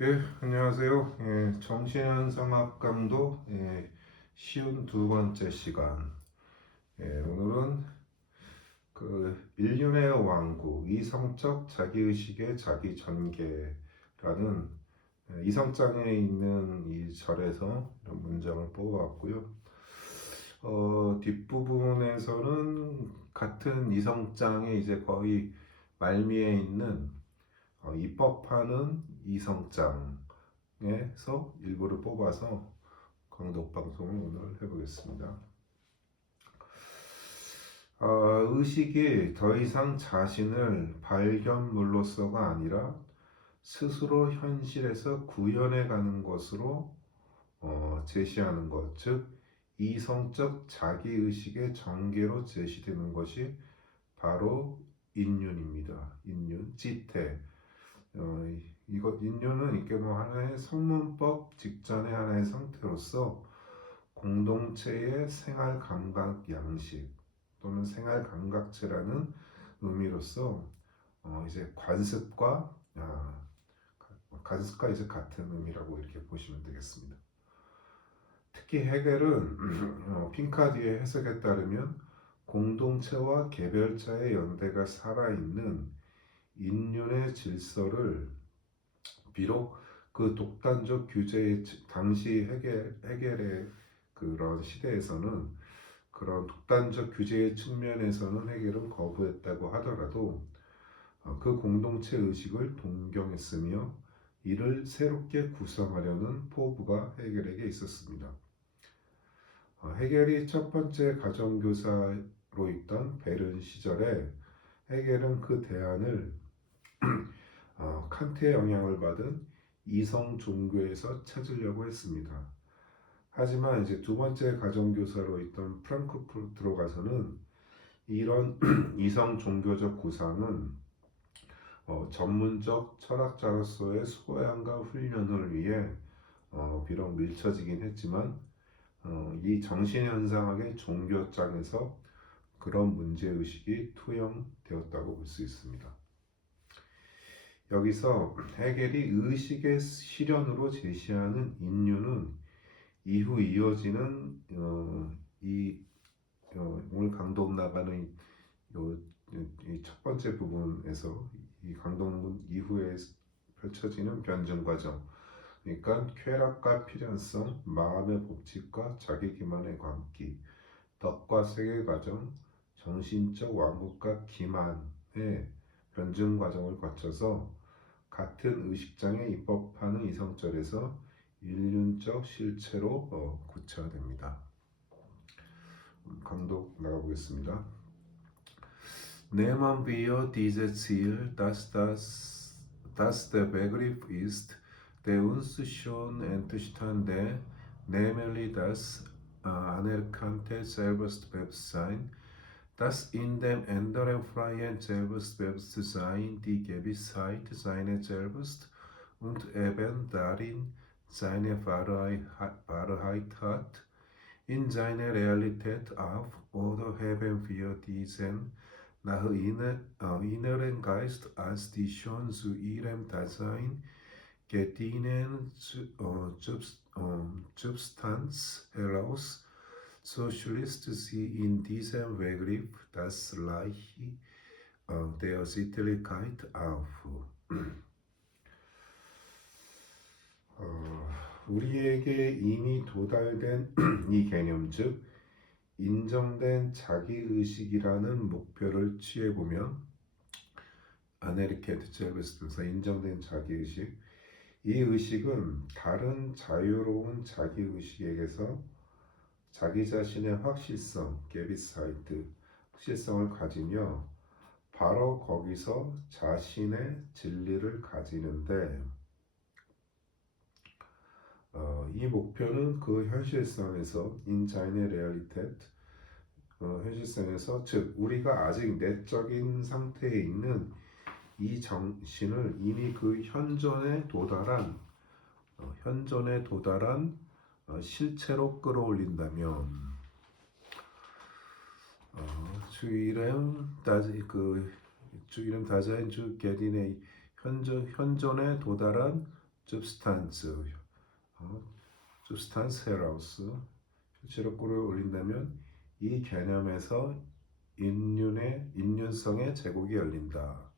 예, 안녕하세요. 정신현상학 감독 쉬운 두 번째 시간. 오늘은 인륜의 왕국, 이성적 자기의식의 자기 전개라는 이성장에 있는 이 절에서 이런 문장을 뽑아왔고요. 뒷부분에서는 같은 이성장에 이제 거의 말미에 있는 입법하는 이성장 에서 일부를 뽑아서 강독 방송을 오늘 해보겠습니다. 의식이 더 이상 자신을 발견물로서가 아니라 스스로 현실에서 구현해 가는 것으로 제시하는 것, 즉 이성적 자기의식의 전개로 제시되는 것이 바로 인륜입니다. 인륜, 지태. 이것 인륜은 이게 뭐 하나의 성문법 직전의 하나의 상태로서 공동체의 생활 감각 양식 또는 생활 감각체라는 의미로서 이제 관습과 이제 같은 의미라고 이렇게 보시면 되겠습니다. 특히 헤겔은 핑카디의 해석에 따르면 공동체와 개별자의 연대가 살아있는 인륜의 질서를 비록 그 독단적 규제의 당시 헤겔의 그런 시대에서는 그런 독단적 규제의 측면에서는 헤겔은 거부했다고 하더라도 그 공동체 의식을 동경했으며 이를 새롭게 구성하려는 포부가 헤겔에게 있었습니다. 헤겔이 첫 번째 가정교사로 있던 베른 시절에 헤겔은 그 대안을 칸트의 영향을 받은 이성 종교에서 찾으려고 했습니다. 하지만 이제 두 번째 가정교사로 있던 프랑크푸르트로 가서는 이런 이성 종교적 구상은 전문적 철학자로서의 소양과 훈련을 위해 비록 밀쳐지긴 했지만 이 정신현상학의 종교장에서 그런 문제의식이 투영되었다고 볼 수 있습니다. 여기서 헤겔이 의식의 실현으로 제시하는 인륜은 이후 이어지는 오늘 강독 나가는 이 첫 번째 부분에서 이 강독문 이후에 펼쳐지는 변증 과정, 그러니까 쾌락과 필연성, 마음의 법칙과 자기 기만의 광기, 덕과 세계 과정, 정신적 완급과 기만의 변증 과정을 거쳐서 같은 의식장에 입법하는 이성절에서 인륜적 실체로 구체화됩니다. 강독 나가보겠습니다. Nehmen wir dieses Ziel, dass der Begriff ist, der uns schon entstanden, nämlich das anerkannte Selbstbewusstsein, dass in dem anderen freien Selbstbewusstsein die Gewissheit seines Selbst und eben darin seine Wahrheit hat, in seiner Realität auf, oder haben wir diesen nach inneren Geist als die schon zu ihrem Dasein gediehenen Substanz heraus, so schließt sie in diesem Begriff das Reich der Sittlichkeit auf. 우리에게 이미 도달된 이 개념, 즉 인정된 자기의식이라는 목표를 취해보면 아네르케트 젤베스트에서 인정된 자기의식, 이 의식은 다른 자유로운 자기의식에게서 자기 자신의 확실성, 게비사이트, 확실성을 가지며 바로 거기서 자신의 진리를 가지는데 이 목표는 그 현실성에서 인자인의 레얼리테트 현실성에서 즉 우리가 아직 내적인 상태에 있는 이 정신을 이미 그 현존에 도달한 실체로 끌어올린다면 주일em 다자인 주 게딘의 현존에 도달한 substance, substance heraus, 실제로 꼴을 올린다면 이 개념에서 인륜성의 제국이 열린다.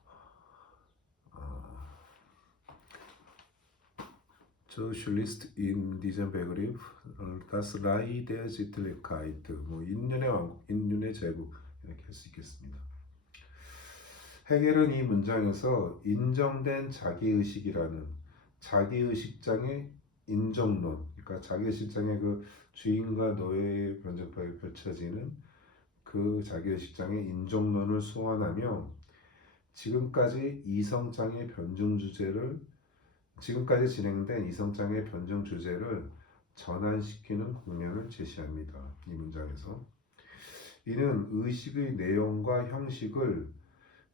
Socialist in diesem Begriff, das Reich der Sittlichkeit, 뭐 인륜의 왕국, 인륜의 제국 이렇게 할 수 있겠습니다. 헤겔은 이 문장에서 인정된 자기의식이라는 자기의식장의 인정론, 그러니까 자기의식장의 그 주인과 노예의 변증법이 펼쳐지는 그 자기의식장의 인정론을 소환하며 지금까지 진행된 이성장의 변증 주제를 전환시키는 국면을 제시합니다. 이 문장에서 이는 의식의 내용과 형식을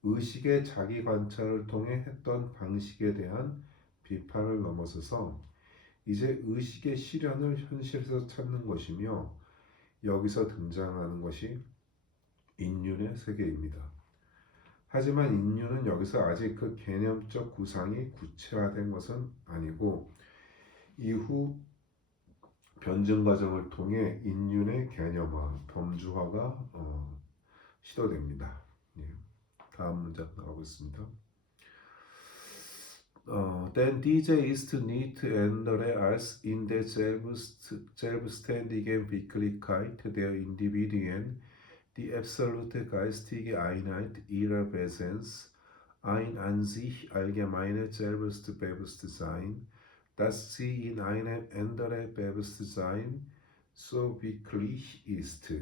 의식의 자기 관찰을 통해 했던 방식에 대한 비판을 넘어서서 이제 의식의 실현을 현실에서 찾는 것이며 여기서 등장하는 것이 인륜의 세계입니다. 하지만 인륜은 여기서 아직 그 개념적 구상이 구체화된 것은 아니고 이후 변증 과정을 통해 인륜의 개념화, 범주화가 시도됩니다. 예. 다음 문장 나가보겠습니다. Denn diese ist nicht andere als in der selbstständigen Wirklichkeit der Individuen die absolute geistige Einheit ihrer Wesens, ein an sich allgemeines Selbstbewusstsein, dass sie in einem anderen Bewusstsein so wirklich ist.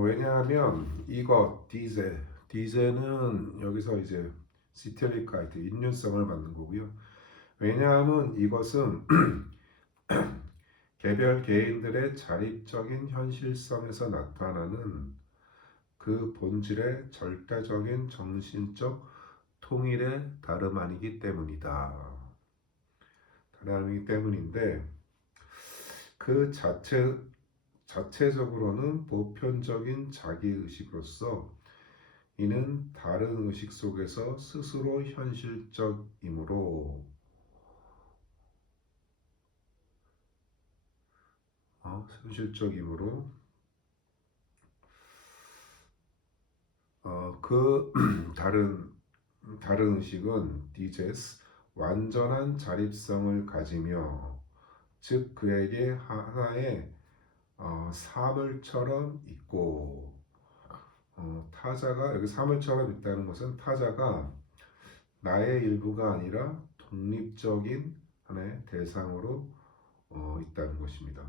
왜냐하면 이것 디제는 여기서 이제 시텔리카이트 인륜성을 받는 거고요. 왜냐하면 이것은 개별 개인들의 자립적인 현실성에서 나타나는 그 본질의 절대적인 정신적 통일의 다름 아니기 때문이다. 다름 아니기 때문인데 그 자체적으로는 보편적인 자기의식으로서 이는 다른 의식 속에서 스스로 현실적이므로 그 다른 의식은 디제스 완전한 자립성을 가지며 즉 그에게 하나의 사물처럼 있고 타자가 여기 사물처럼 있다는 것은 타자가 나의 일부가 아니라 독립적인 하나의 대상으로 있다는 것입니다.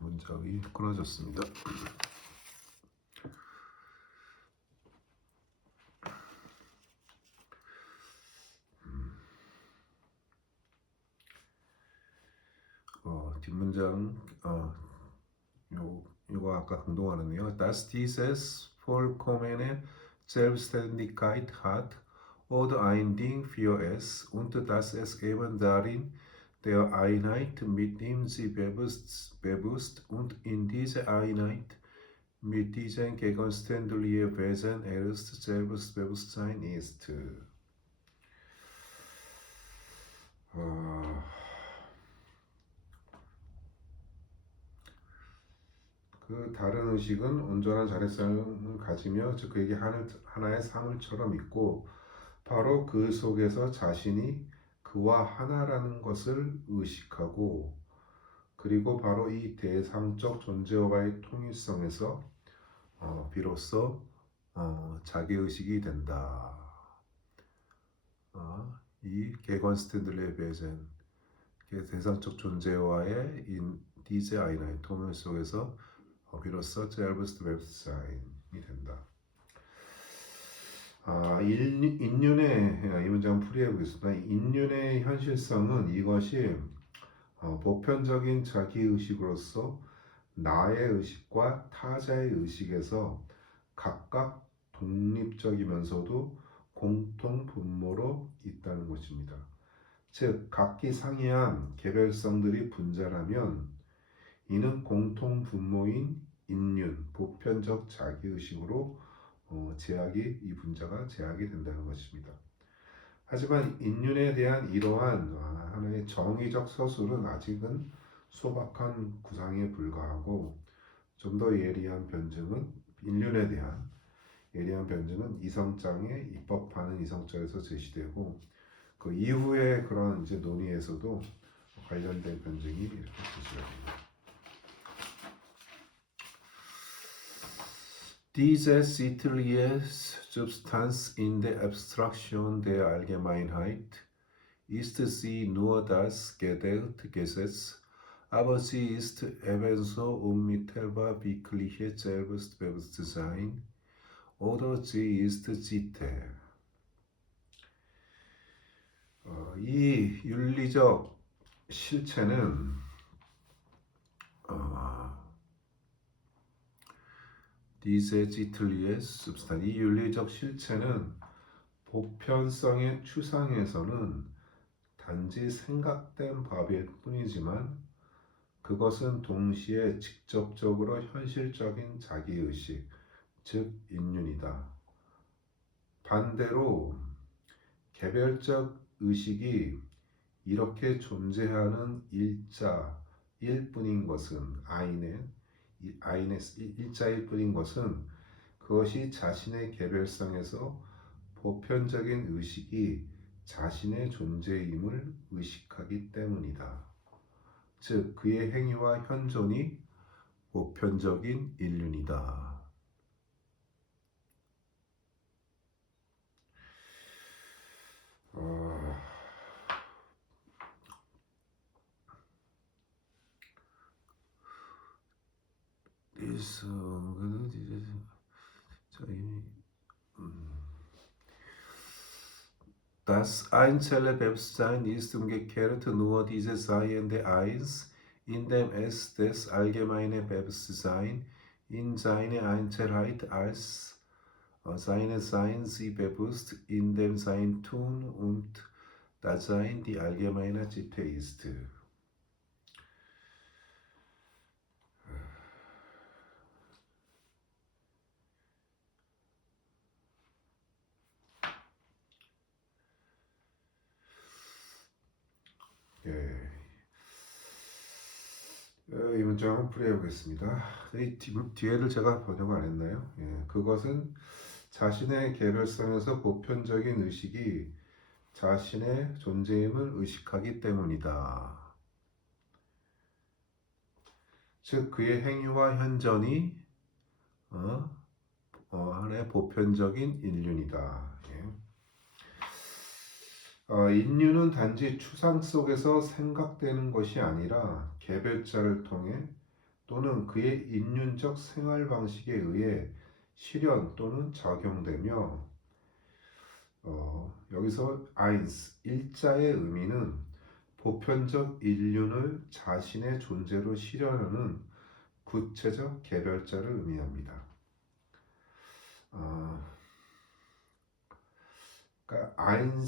문장이 끊어졌습니다. 뒷문장 요거 아까 강동하는데요. Das dieses vollkommene Selbstständigkeit hat oder ein Ding für es und dass es eben darin der Einheit mit ihm sie bewusst und in dieser Einheit mit diesem gegenständlichen Wesen erst Selbstbewusstsein ist. 그 다른 의식은 온전한 자립성을 가지며 즉 그에게 하나의 사물처럼 있고 바로 그 속에서 자신이 그와 하나라는 것을 의식하고 그리고 바로 이 대상적 존재와의 통일성에서 비로소 자기의식이 된다. 이 개건스탠들레 베젠 대상적 존재와의 디제 아이나의 통일 속에서 비로소 셀브스트웹사인이 된다. 인륜의 이 문장 풀이해 보겠습니다. 인륜의 현실성은 이것이 보편적인 자기의식으로서 나의 의식과 타자의 의식에서 각각 독립적이면서도 공통 분모로 있다는 것입니다. 즉, 각기 상이한 개별성들이 분자라면 이는 공통 분모인 인륜, 보편적 자기의식으로 이 분자가 제약이 된다는 것입니다. 하지만 인륜에 대한 이러한 하나의 정의적 서술은 아직은 소박한 구상에 불과하고 좀 더 예리한 변증은 인륜에 대한 예리한 변증은 이성장에 입법하는 이성절에서 제시되고 그 이후의 그런 이제 논의에서도 관련된 변증이 이렇게 제시가 됩니다. Diese sittliche Substanz in der Abstraktion der Allgemeinheit ist sie nur das Gesetz, aber sie ist ebenso unmittelbar wirkliches Selbstbewusstsein oder sie ist Sitte. 이 윤리적 실체는 diese sittliche Substanz, 이 윤리적 실체는 보편성의 추상에서는 단지 생각된 법일 뿐이지만 그것은 동시에 직접적으로 현실적인 자기의식, 즉 인륜이다. 반대로 개별적 의식이 이렇게 존재하는 일자일 뿐인 것은 아인의 일자일 뿐인 것은 그것이 자신의 개별성에서 보편적인 의식이 자신의 존재임을 의식하기 때문이다. 즉 그의 행위와 현존이 보편적인 인륜이다. Das einzelne Bewusstsein ist umgekehrt nur dieses seiende Eins, indem es das allgemeine Bewusstsein in seiner Einzelheit als seine Sein sie bewusst in dem sein Tun und Dasein die allgemeine Sitte ist. 예. 이 문장을 풀이해보겠습니다. 이 뒤에를 제가 번역 안 했나요? 예. 그것은 자신의 개별성에서 보편적인 의식이 자신의 존재임을 의식하기 때문이다. 즉 그의 행위와 현존이 하나의 보편적인 인륜이다. 인륜은 단지 추상 속에서 생각되는 것이 아니라 개별자를 통해 또는 그의 인륜적 생활 방식에 의해 실현 또는 적용되며 여기서 아인스 일자의 의미는 보편적 인륜을 자신의 존재로 실현하는 구체적 개별자를 의미합니다. 그러니까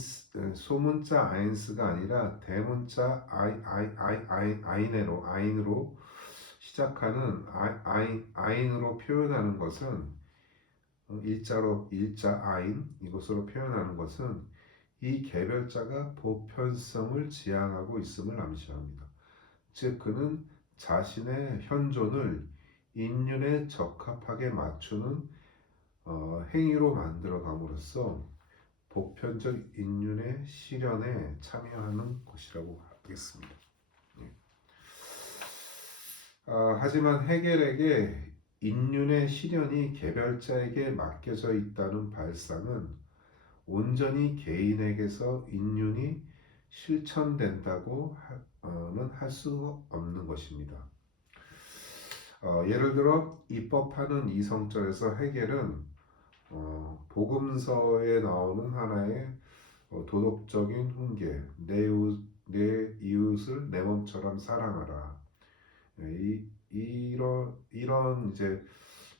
소문자 아인스가 아니라 대문자 아인으로 시작하는 아인으로 표현하는 것은 일자 아인 이것으로 표현하는 것은 이 개별자가 보편성을 지향하고 있음을 암시합니다. 즉 그는 자신의 현존을 인륜에 적합하게 맞추는 행위로 만들어감으로써 보편적 인륜의 실현에 참여하는 것이라고 하겠습니다. 하지만 헤겔에게 인륜의 실현이 개별자에게 맡겨져 있다는 발상은 온전히 개인에게서 인륜이 실천된다고는 할 수 없는 것입니다. 예를 들어 입법하는 이성절에서 헤겔은 복음서에 나오는 하나의 도덕적인 훈계, 내 이웃을 내 몸처럼 사랑하라. 이 이런 이제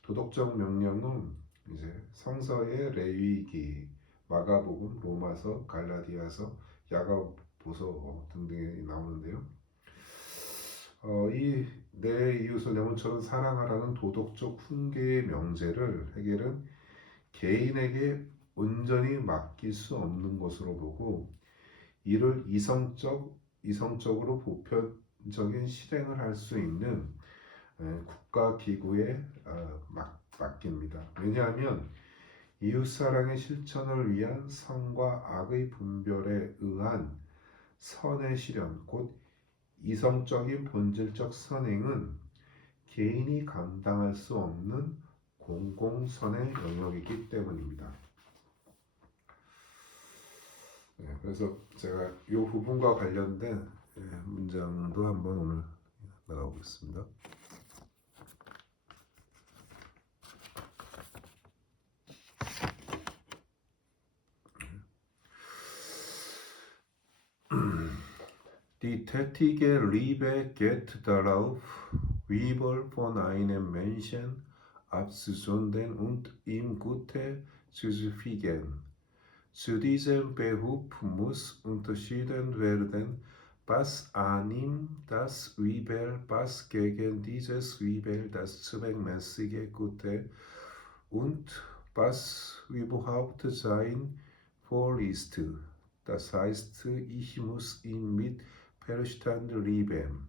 도덕적 명령은 이제 성서의 레위기, 마가복음, 로마서, 갈라디아서, 야고보서 등등에 나오는데요. 이 내 이웃을 내 몸처럼 사랑하라는 도덕적 훈계의 명제를 헤겔은 개인에게 온전히 맡길 수 없는 것으로 보고 이를 이성적으로 보편적인 실행을 할 수 있는 국가 기구에 맡깁니다. 왜냐하면 이웃사랑의 실천을 위한 선과 악의 분별에 의한 선의 실현, 곧 이성적인 본질적 선행은 개인이 감당할 수 없는 공공선의 영역이기 때문입니다. 그래서 제가 이 부분과 관련된 문장도 한번 오늘 나가보겠습니다. Die tätige Liebe geht darauf, Übel von einem Menschen abzusondern und ihm Gute zuzufügen. Zu diesem Behuf muss unterschieden werden, was an ihm das Übel, was gegen dieses Übel das zweckmäßige Gute und was überhaupt sein vorliest. Das heißt, ich muss ihn mit Verstand lieben.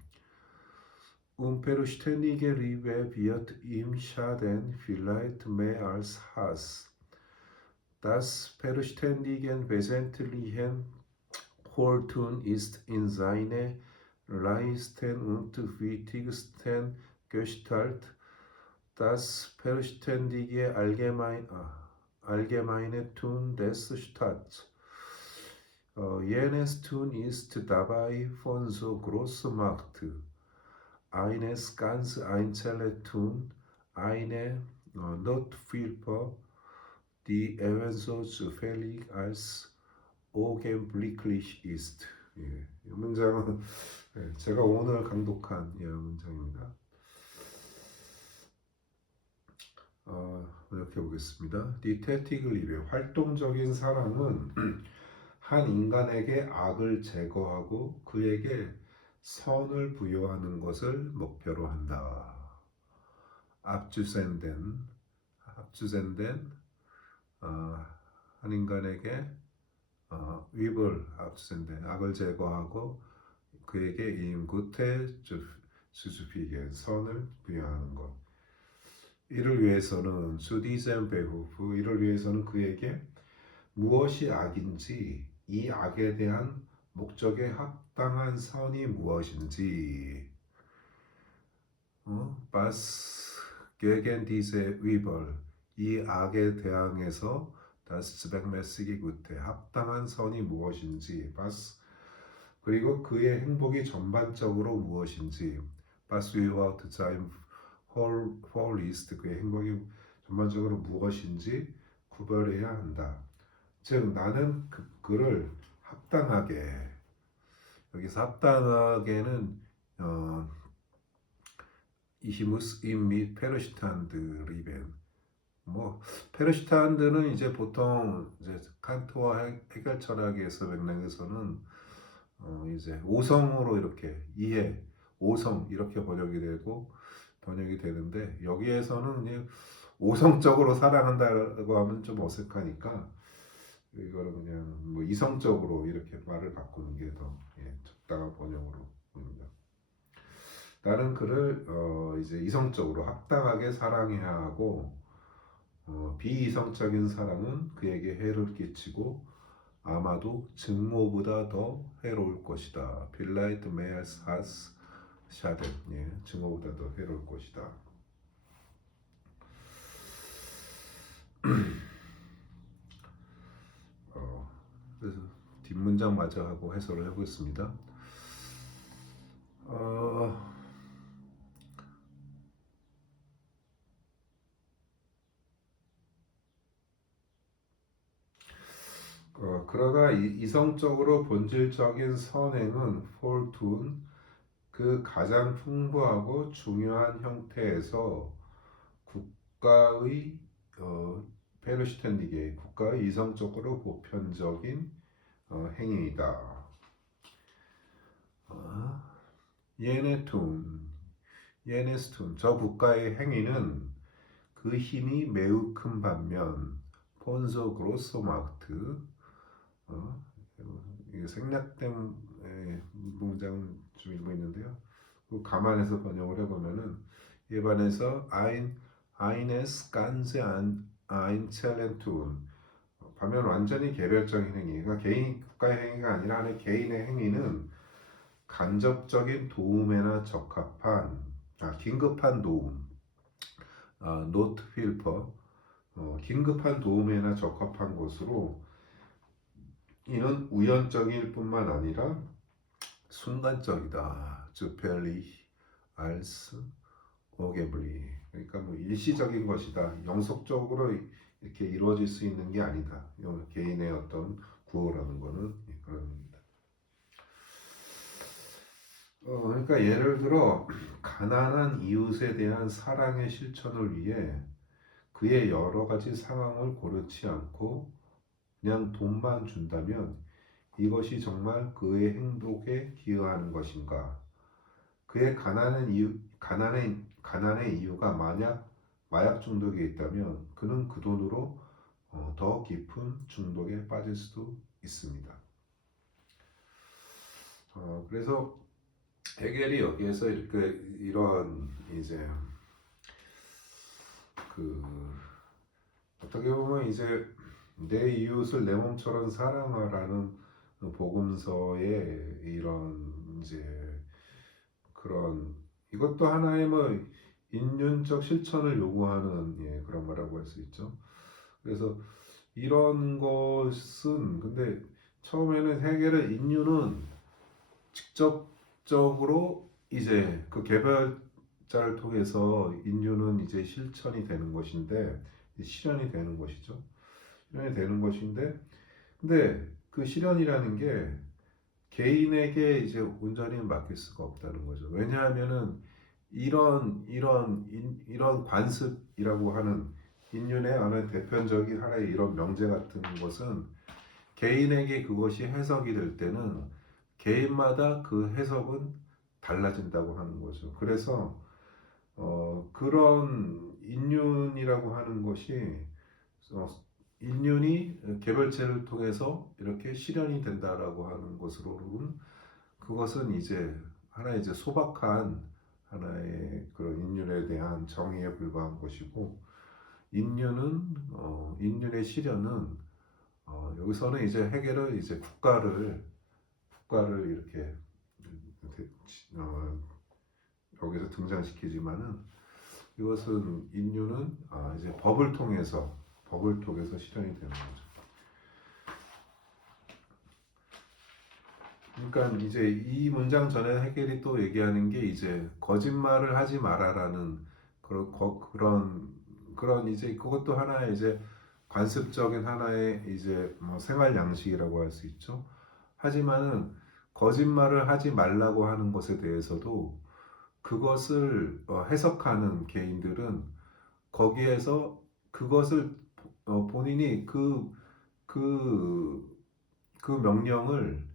Unverständige Liebe wird ihm schaden, vielleicht mehr als Hass. Das verständigen wesentlichen Holtun ist in seiner leisten und wichtigsten Gestalt das verständige allgemeine Tun des Staats. Jenes Tun ist dabei von so großer Macht. Eines ganz einzelne Tun, eine Nothilfe, die ebenso zufällig als augenblicklich ist. 이 문장은 제가 오늘 강독한 문장입니다. 이렇게 보겠습니다. 디테티그 리베 활동적인 사랑은 한 인간에게 악을 제거하고 그에게 선을 부여하는 것을 목표로 한다. 압주센된 한 인간에게 위벌 압주센된 악을 제거하고 그에게 임구테 수수피게 선을 부여하는 것. 이를 위해서는 주디젠 베후프 이를 위해서는 그에게 무엇이 악인지 이 악에 대한 목적에 합당한 선이 무엇인지 바스 게겐 디세 위벌 이 악에 대항해서 다스 스백메시기 구테 합당한 선이 무엇인지 바스 그리고 그의 행복이 전반적으로 무엇인지 바스 위와우트 자임 홀리스트 그의 행복이 전반적으로 무엇인지 구별해야 한다. 즉 나는 그를 합당하게 여기서 합당하게는 이히무스 임미 페르시탄드 리벤 페르시탄드는 이제 보통 이제 칸트와 해결 철학에서 맥락에서는 이제 오성으로 이렇게 오성 이렇게 번역이 되는데 여기에서는 이제 오성적으로 사랑한다고 하면 좀 어색하니까 이거를 그냥 뭐 이성적으로 이렇게 말을 바꾸는 게 더 적당한 번역으로 봅니다. 나는 그를 이제 이성적으로 합당하게 사랑해야 하고 비이성적인 사랑은 그에게 해를 끼치고 아마도 증오보다 더 해로울 것이다. 빌라이트 메아스 하스 샤덴 증오보다 더 해로울 것이다. 그래서 뒷문장 마저 하고 해설을 해보겠습니다. 그러나 이성적으로 본질적인 선행은 폴툰 그 가장 풍부하고 중요한 형태에서 국가의 페르시텐디게 국가의 이성적으로 보편적인 행위이다. 예네툰, 예네스툰 저 국가의 행위는 그 힘이 매우 큰 반면 폰소 그로소 마르트 이게 생략된 문장 좀 읽고 있는데요. 그 감안해서 번역을 해보면은 일반에서 eines ganze ein Zellen tun 반면 완전히 개별적인 행위, 그러니까 개인 국가의 행위가 아니라 하나의 개인의 행위는 간접적인 도움에나 적합한 긴급한 도움, 노트 필퍼, 긴급한 도움에나 적합한 것으로 이는 우연적일 뿐만 아니라 순간적이다. 주펠리, 알스, 오게블리. 그러니까 뭐 일시적인 것이다. 영속적으로 이렇게 이루어질 수 있는 게 아니다. 개인의 어떤 구호라는 거는 그런 겁니다. 그러니까 예를 들어 가난한 이웃에 대한 사랑의 실천을 위해 그의 여러 가지 상황을 고려치 않고 그냥 돈만 준다면 이것이 정말 그의 행복에 기여하는 것인가? 그의 가난의 이유가 만약 마약 중독에 있다면 그는 그 돈으로 더 깊은 중독에 빠질 수도 있습니다. 그래서 헤겔이 여기에서 이런 이제 그 어떻게 보면 이제 내 이웃을 내 몸처럼 사랑하라는 복음서의 이런 이제 그런 이것도 하나의 뭐 인륜적 실천을 요구하는 그런 거라고 할 수 있죠. 그래서 이런 것은 근데 처음에는 헤겔의 인륜은 직접적으로 이제 그 개별자를 통해서 인륜은 이제 실천이 되는 것인데 실현이 되는 것이죠. 실현이 되는 것인데 근데 그 실현이라는 게 개인에게 이제 온전히 맡길 수가 없다는 거죠. 왜냐하면은 이런 관습이라고 하는 인륜의 어느 대표적인 하나의 이런 명제 같은 것은 개인에게 그것이 해석이 될 때는 개인마다 그 해석은 달라진다고 하는 거죠. 그래서 그런 인륜이라고 하는 것이 어, 인륜이 개별체를 통해서 이렇게 실현이 된다라고 하는 것으로는 그것은 이제 하나의 이제 소박한 하나의 그런 인륜에 대한 정의에 불과한 것이고 인륜의 실현은 여기서는 이제 헤겔은 이제 국가를 이렇게 어, 여기서 등장시키지만은 이것은 인륜은 이제 법을 통해서 실현이 되는 거죠. 그러니까 이제 이 문장 전에 헤겔이 또 얘기하는 게 이제 거짓말을 하지 말아라는 그런 이제 그것도 하나의 이제 관습적인 하나의 이제 뭐 생활 양식이라고 할 수 있죠. 하지만은 거짓말을 하지 말라고 하는 것에 대해서도 그것을 해석하는 개인들은 거기에서 그것을 본인이 그, 그 명령을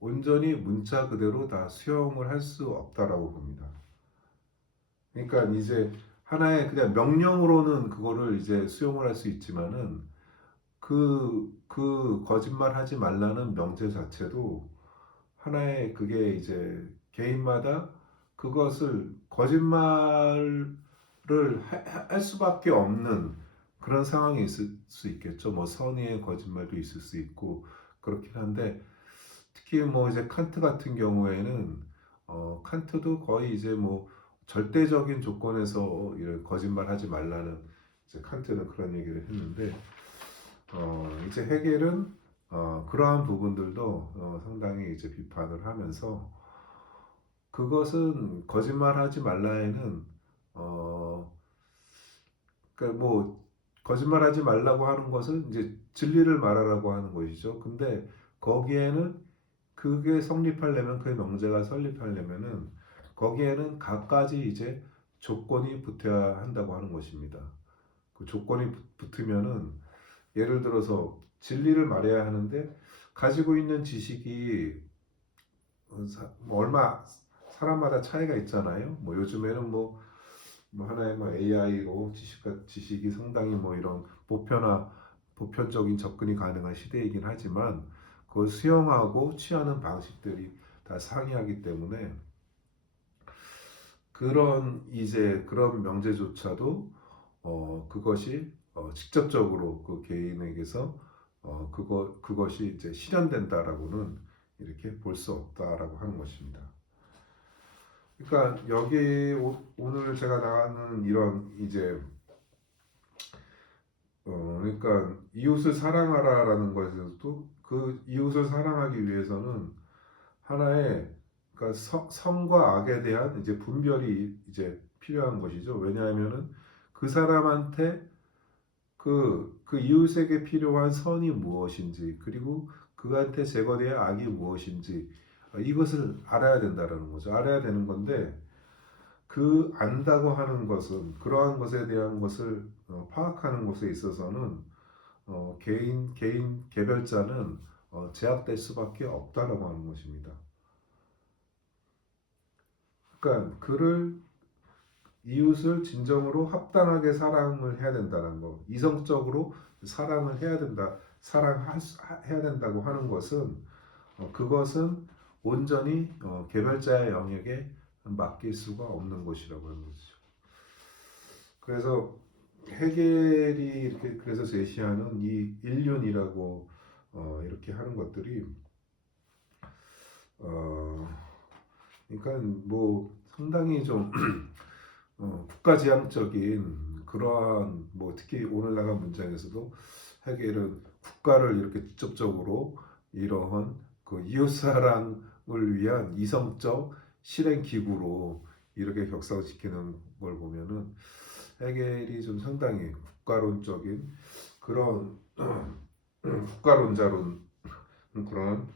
온전히 문자 그대로 다 수용을 할 수 없다라고 봅니다. 그러니까 이제 하나의 그냥 명령으로는 그거를 이제 수용을 할 수 있지만은 그 거짓말 하지 말라는 명제 자체도 하나의 그게 이제 개인마다 그것을 거짓말을 할 수밖에 없는 그런 상황이 있을 수 있겠죠. 뭐 선의의 거짓말도 있을 수 있고 그렇긴 한데 특히 뭐 이제 칸트 같은 경우에는 칸트도 거의 이제 뭐 절대적인 조건에서 이런 거짓말하지 말라는 이제 칸트는 그런 얘기를 했는데 이제 헤겔은 그러한 부분들도 상당히 이제 비판을 하면서 그것은 거짓말하지 말라에는 그러니까 뭐 거짓말하지 말라고 하는 것은 이제 진리를 말하라고 하는 것이죠. 근데 거기에는 그게 성립하려면 그 명제가 설립하려면은 거기에는 갖가지 이제 조건이 붙어야 한다고 하는 것입니다. 그 조건이 붙으면은 예를 들어서 진리를 말해야 하는데 가지고 있는 지식이 뭐 얼마 사람마다 차이가 있잖아요. 뭐 요즘에는 뭐 하나의 뭐 AI로 지식이 상당히 뭐 이런 보편적인 접근이 가능한 시대이긴 하지만 그걸 수용하고 취하는 방식들이 다 상이하기 때문에 그런 명제조차도 그것이 직접적으로 그 개인에게서 그것이 이제 실현된다라고는 이렇게 볼 수 없다라고 하는 것입니다. 그러니까 여기 오늘 제가 나가는 이런 이제 그러니까 이웃을 사랑하라라는 것에서도 그 이웃을 사랑하기 위해서는 하나의 그러니까 선과 악에 대한 이제 분별이 이제 필요한 것이죠. 왜냐하면은 그 사람한테 그 이웃에게 필요한 선이 무엇인지 그리고 그한테 제거될 악이 무엇인지 이것을 알아야 된다라는 거죠. 알아야 되는 건데 그 안다고 하는 것은 그러한 것에 대한 것을 파악하는 것에 있어서는 개인 개별자는 제약될 수밖에 없다라고 하는 것입니다. 그러니까 이웃을 진정으로 합당하게 사랑을 해야 된다는 거, 이성적으로 사랑을 해야 된다, 사랑해야 된다고 하는 것은 그것은 온전히 개별자의 영역에 맡길 수가 없는 것이라고 하는 것이죠. 그래서 헤겔이 이렇게 그래서 제시하는 이 인륜이라고 이렇게 하는 것들이 그러니까 뭐 상당히 좀 국가지향적인 그러한 뭐 특히 오늘 나간 문장에서도 헤겔은 국가를 이렇게 직접적으로 이러한 그 이웃사랑을 위한 이성적 실행 기구로 이렇게 격상시키는 걸 보면은 헤겔이 좀 상당히 국가론적인 그런 국가론자론 그런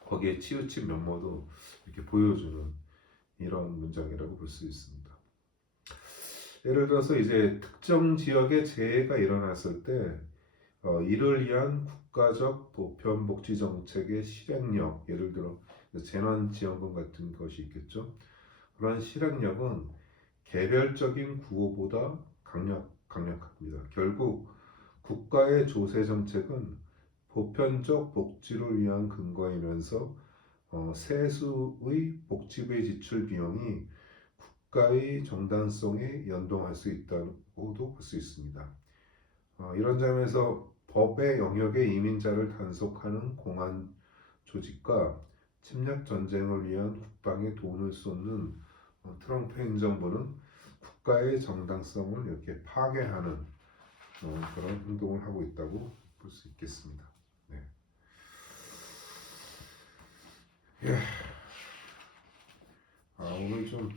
거기에 치우친 면모도 이렇게 보여주는 이런 문장이라고 볼 수 있습니다. 예를 들어서 이제 특정 지역에 재해가 일어났을 때 이를 위한 국가적 보편 복지 정책의 실행력, 예를 들어 재난지원금 같은 것이 있겠죠. 그런 실행력은 개별적인 구호보다 강력합니다. 결국 국가의 조세 정책은 보편적 복지를 위한 근거이면서 세수의 복지부의 지출 비용이 국가의 정당성에 연동할 수 있다고도 볼 수 있습니다. 이런 점에서 법의 영역에 이민자를 단속하는 공안 조직과 침략 전쟁을 위한 국방에 돈을 쏟는 트럼프 행정부는 국가의 정당성을 이렇게 파괴하는 그런 행동을 하고 있다고 볼 수 있겠습니다. 네. 예. 오늘 좀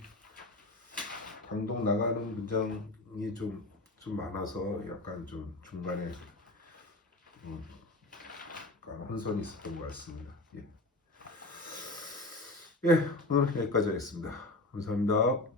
강동 나가는 문장이 좀 많아서 약간 좀 중간에 혼선이 있었던 것 같습니다. 예, 오늘 여기까지 하겠습니다. 감사합니다.